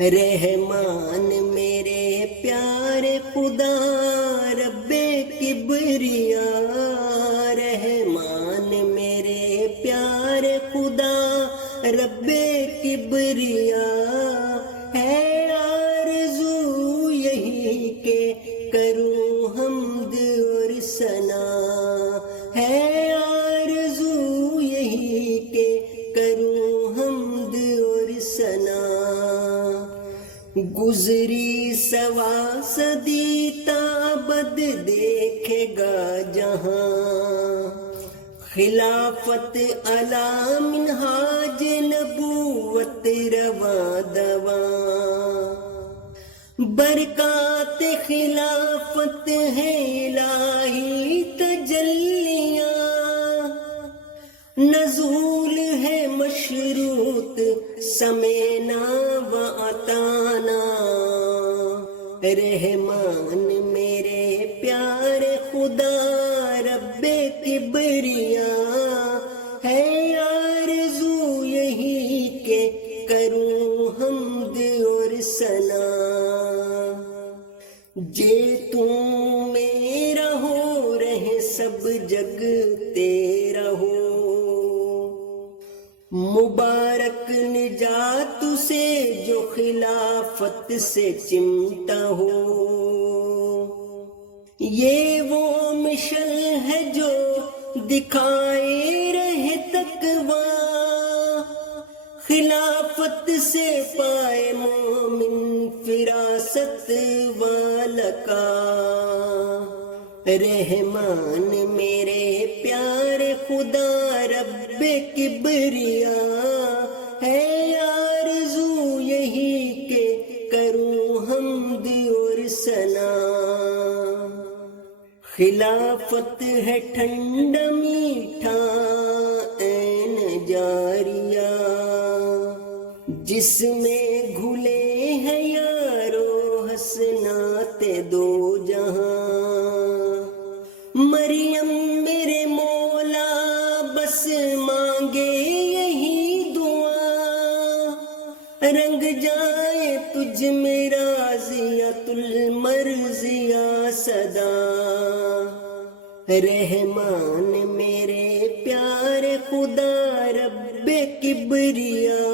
رحمان میرے پیارے خدا رب کبریا، رحمان میرے پیارے خدا رب کبریا، ہے آرزو یہی کہ کروں حمد اور ثنا، ہے آرزو یہی کہ کروں حمد اور ثنا۔ گزری سوا صدی تابد دیکھے گا جہاں، خلافت علی منہاج نبوت رواں دواں، برکات خلافت ہے الہی تجلیاں، نزول ہے مشروط سمینا و عطانا، رحمان میرے پیارے خدا رب کبریا، ہے آرزو یہی کہ کروں حمد اور ثنا۔ جے تم میرا ہو رہے سب جگ تیرا ہو، مبارک نجات سے جو خلافت سے چمٹا ہو، یہ وہ مشل ہے جو دکھائے رہے تقویٰ، خلافت سے پائے مومن فراست والکا، رحمان میرے پیارے خدا رب کبریا، ہے آرزو یہی کہ کروں حمد اور ثنا۔ خلافت ہے ٹھنڈا میٹھا عین جاریہ، جس میں گھلے ہیں یارو حسنات دو جہاں، مریم میرے مولا بس مانگے یہی دعا، رنگ جائے تجھ میں راضیۃ المرضیہ صدا، رحمان میرے پیارے خدا رب کبریا،